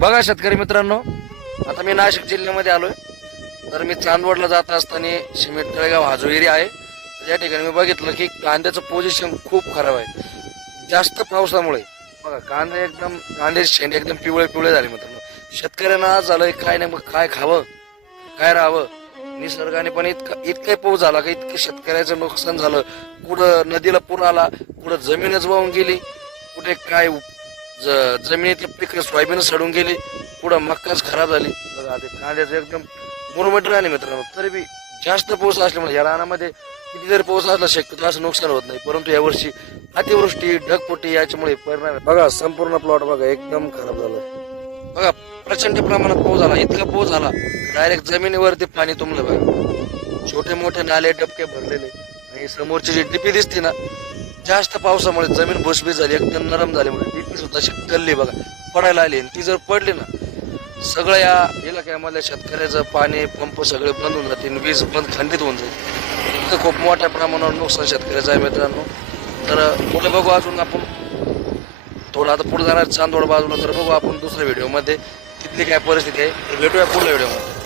बघा शेतकरी मित्रांनो, आता मी नाशिक जिल्ह्यामध्ये आलोय. तर मी चांदवडला जात असताना सिमेंट तळेगाव हा जो एरिया आहे, या ठिकाणी मी बघितलं की कांद्याचं पोझिशन खूप खराब आहे. जास्त पावसामुळे बघा कांद्याचे शेंडे एकदम पिवळे पिवळे झाले. मित्रांनो, शेतकऱ्यांना आज झालंय काय नाही, मग काय खावं काय राहावं. निसर्गाने पण इतका पाऊस झाला की इतकं शेतकऱ्याचं नुकसान झालं. कुठं नदीला पूर आला, कुठं जमीनच वाहून गेली, कुठे काय जमिनीतले पीक सोयाबीन सडून गेली, कुठं मक्काच खराब झाली. बघा ते कांद्याचं एकदम मुरमट राहणे. मित्रांनो, तरी बी जास्त पाऊस असल्यामुळे या रानामध्ये किती जरी पाऊस असला शक्यतो असं नुकसान होत नाही. परंतु यावर्षी अतिवृष्टी ढगफुटी याच्यामुळे परिणाम बघा. संपूर्ण प्लॉट बघा एकदम खराब झालं. बघा प्रचंड प्रमाणात पाऊस झाला. इतका पाऊस झाला डायरेक्ट जमिनीवरती पाणी तुंबलं. बघा छोटे मोठे नाले डबके भरलेले, आणि समोरची जी डीपी दिसते ना, जास्त पावसामुळे जमीन भुसभीस झाली, एकदम नरम झाली. म्हणजे डीपी सुद्धा शिकली बघा, पडायला आली. आणि ती जर पडली ना, सगळं या इलाक्यामधल्या शेतकऱ्याचं पाणी पंप सगळे बंद होऊन जातील, वीज बंद खंडित होऊन जाईल. इतकं खूप मोठ्या प्रमाणावर नुकसान शेतकऱ्याचं आहे मित्रांनो. तर पुढे बघू अजून आपण थोडं, आता पुढे जाणार चांदवड बाजूला. तर बघू आपण दुसऱ्या व्हिडिओमध्ये तिथली काय परिस्थिती आहे. तर भेटूया पुढल्या व्हिडिओमध्ये.